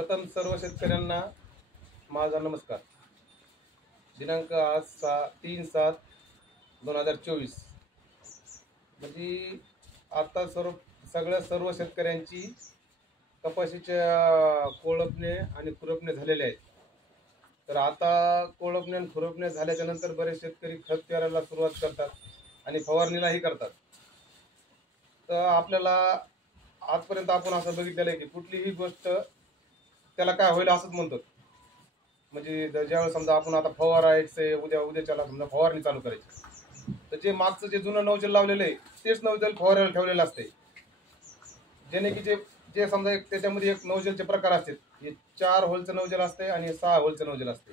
प्रथम सर्व शेतकऱ्यांना माझा नमस्कार। दिनांक आज 3/7/2024 म्हणजे आता सर्व शेतकऱ्यांची कपाशीच्या कोळपणे आणि खुरपणे झालेले आहेत। तर आता कोळपणे आणि खुरपणे झाल्याच्या नंतर बरेच शेतकरी खत पेरायला सुरुवात करतात आणि फवारणीलाही करतात। तर आपल्याला आजपर्यंत आपण असं बघितलेलं आहे की कुठलीही गोष्ट त्याला काय होईल असंच म्हणतो। म्हणजे ज्यावेळेस समजा आपण आता फवारायचे उद्याच्याला समजा फवारणी चालू करायची, तर जे मागचं जे जुनं नौजल लावलेलं आहे तेच नौजल फवारायला ठेवलेलं असते। जेणे की जे समजा त्याच्यामध्ये एक नौजलचे प्रकार असतात, हे 4 होलचं नौजल असते आणि 6 होलचं नौजल असते।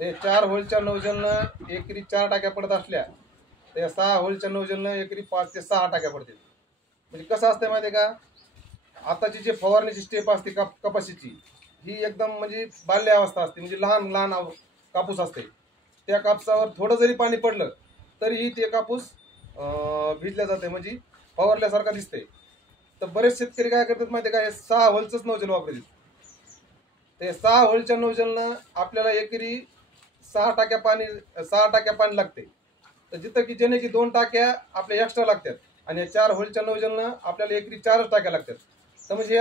हे 4 होलच्या नौजलनं एकरी 4 टाक्या पडत असल्या तर या 6 होलच्या नौजलनं एकरी 5 ते 6 टाक्या पडतील। म्हणजे कसं असतं माहिती आहे का, आताची जी फवारणीची स्टेप असते कपाशीची ही एकदम म्हणजे बाल्य अवस्था असते, म्हणजे लहान लहान कापूस असते। त्या कापसावर थोडं जरी पाणी पडलं तरीही ते कापूस भिजल्या जाते, म्हणजे फवारल्यासारखा दिसते। तर बरेच शेतकरी काय करतात माहिती आहे का, हे 6 होलचंच नौजल वापरतात। ते 6 होलच्या नौजलनं आपल्याला एकरी 6 टाक्या पाणी लागते। तर जिथं की जेणे की 2 टाक्या आपल्या एक्स्ट्रा लागतात आणि 4 होलच्या नौजलनं आपल्याला एकरी 4 टाक्या लागतात। तर म्हणजे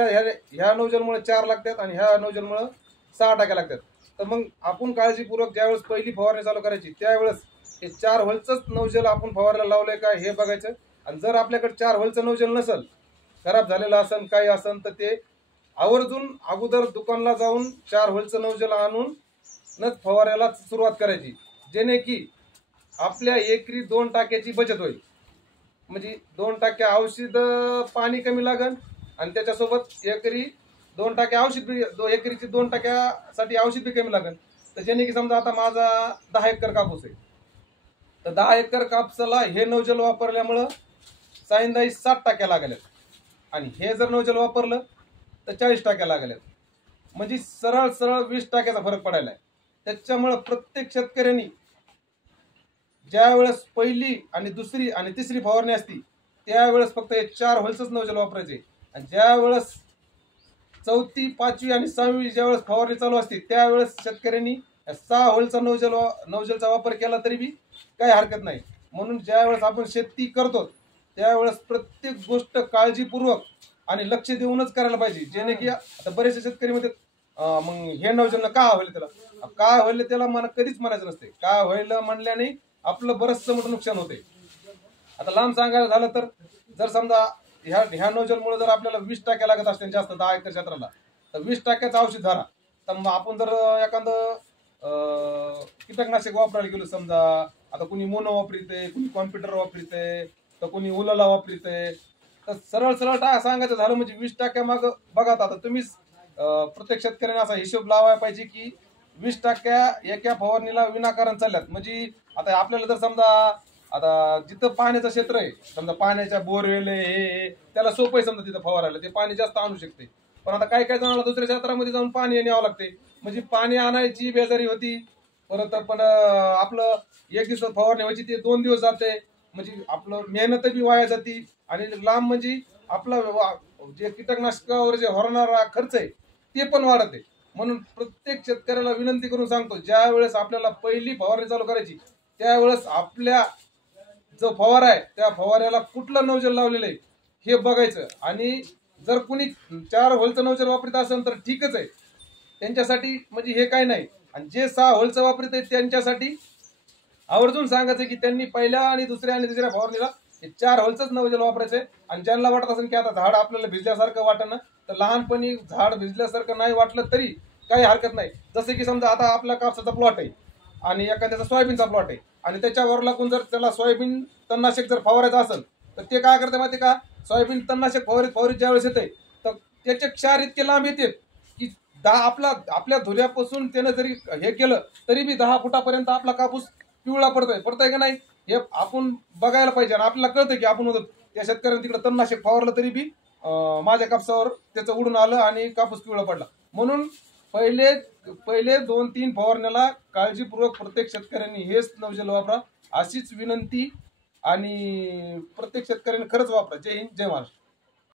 ह्या नौजलमुळे 4 लागतात आणि ह्या नौजलमुळे 6 टाक्या लागतात। तर मग आपण काळजीपूर्वक ज्यावेळेस पहिली फवारणी चालू करायची त्यावेळेस हे 4 होलचंच नौजल आपण फवारायला लावलंय का हे बघायचं। आणि जर आपल्याकडे 4 होलचं नौजल नसेल, खराब झालेलं असेल काही असेल, तर ते आवर्जून अगोदर दुकानला जाऊन 4 होलचं नौजल आणून फवारायला सुरुवात करायची, जेणे की आपल्या एकरी 2 टाक्याची बचत होईल। म्हणजे 2 टाक्या औषध पाणी कमी लागेल आणि त्याच्यासोबत एकरी 2 टाक्या औषध बी एकरीची 2 टाक्यासाठी औषध बी कमी लागेल। तर जेणे की समजा आता माझा 10 एकर कापूस आहे, तर 10 एकर कापसाला हे नौजल वापरल्यामुळं सायंदाई 7 टाक्या लागल्यात आणि हे जर नौजल वापरलं तर 40 टाक्या लागल्यात। म्हणजे सरळ सरळ 20 टाक्याचा फरक पडायला आहे। त्याच्यामुळं प्रत्येक शेतकऱ्यांनी ज्या वेळेस पहिली आणि दुसरी आणि तिसरी फवारणी असती त्यावेळेस फक्त हे 4 होलचंच नौजल वापरायचे, आणि ज्या वेळेस 4थी 5वी आणि 6वी ज्यावेळेस फवारणी चालू असते त्यावेळेस शेतकऱ्यांनी 6 होलचा नौजलचा वापर केला तरी बी काही हरकत नाही। म्हणून ज्यावेळेस आपण शेती करतो त्यावेळेस प्रत्येक गोष्ट काळजीपूर्वक आणि लक्ष देऊनच करायला पाहिजे, जेणे की आता बरेचसे शेतकरी म्हणतात मग हे नौजलनं का होईल, त्याला काय होईल त्याला मला कधीच म्हणायचं नसते। काय होईल म्हणल्याने आपलं बरंचसं मोठं नुकसान होते। आता लांब सांगायला झालं तर जर समजा ह्या नौजलमुळे जर आपल्याला 20 टाक्या लागत असतील जास्त 10 एकर क्षेत्राला, तर 20 टाक्याचं औषध झाला तर मग आपण जर एखादं कीटकनाशक वापरायला गेलो, समजा आता कुणी मोनो वापरिते, कुणी कॉम्प्युटर वापरिते, तर कुणी उलाला वापरिते, तर सरळ सरळ सांगायचं झालं म्हणजे 20 टाक्या माग बघा। आता तुम्हीच प्रत्येक शेतकऱ्याने असा हिशोब लावायला पाहिजे की 20 टाक्या एका फवारणीला विनाकारण चालल्यात। म्हणजे आता आपल्याला जर समजा आता जिथं पाण्याचं क्षेत्र आहे, समजा पाण्याच्या बोरवेल हे त्याला सोपं आहे समजा तिथं फवारायला, ते पाणी जास्त आणू शकते। पण आता काही जणांना दुसऱ्या क्षेत्रामध्ये जाऊन पाणी न्यावं लागते, म्हणजे पाणी आणायची बेजारी होती। परत पण आपलं एक दिवस फवारणी व्हायची ते 2 दिवस जाते, म्हणजे आपलं मेहनत बी वाया जाती आणि लांब म्हणजे आपलं जे कीटकनाशकावर जे होणारा खर्च आहे ते पण वाढते। म्हणून प्रत्येक शेतकऱ्याला विनंती करून सांगतो, ज्या वेळेस आपल्याला पहिली फवारणी चालू करायची त्यावेळेस आपल्या जो फवारा आहे त्या फवाऱ्याला कुठलं नौजल लावलेलं आहे हे बघायचं। आणि जर कुणी 4 होलचं नौजल वापरत असेल तर ठीकच आहे, त्यांच्यासाठी म्हणजे हे काही नाही। आणि जे 6 होलचं वापरत आहेत त्यांच्यासाठी आवर्जून सांगायचं की त्यांनी पहिल्या आणि दुसऱ्या आणि तिसऱ्या फवारणीला 4 होलचंच नौजल वापरायचंय। आणि ज्यांना वाटत असेल की आता झाड आपल्याला भिजल्यासारखं वाटणं, तर लहानपणी झाड भिजल्यासारखं नाही वाटलं तरी काही हरकत नाही। जसे की समजा आता आपला कापसाचा प्लॉट आहे आणि एखाद्याचा सोयाबीनचा प्लॉट आहे आणि त्याच्यावर लागून जर त्याला सोयाबीन तणनाशक जर फवारायचं असेल तर ते काय करते माहिती का, सोयाबीन तणनाशक फवारीत ज्यावेळेस येते तर त्याचे क्षार इतके लांब येतात की आपल्या धुऱ्यापासून त्यानं जरी हे केलं तरी बी 10 फुटापर्यंत आपला कापूस पिवळा पडतोय का नाही हे आपण बघायला पाहिजे। आणि आपल्याला कळतं की आपण म्हणतो त्या शेतकऱ्याने तिकडे तणनाशक फवारलं तरी बी माझ्या कापसावर त्याचं उडून आलं आणि कापूस पिवळा पडला। म्हणून पहिले 2-3 फवारण्याला काळजीपूर्वक प्रत्येक शेतकऱ्यांनी हेच नौजल वापरा, अशीच विनंती। आणि प्रत्येक शेतकऱ्याने खरंच वापरा। जय हिंद, जय महाराष्ट्र।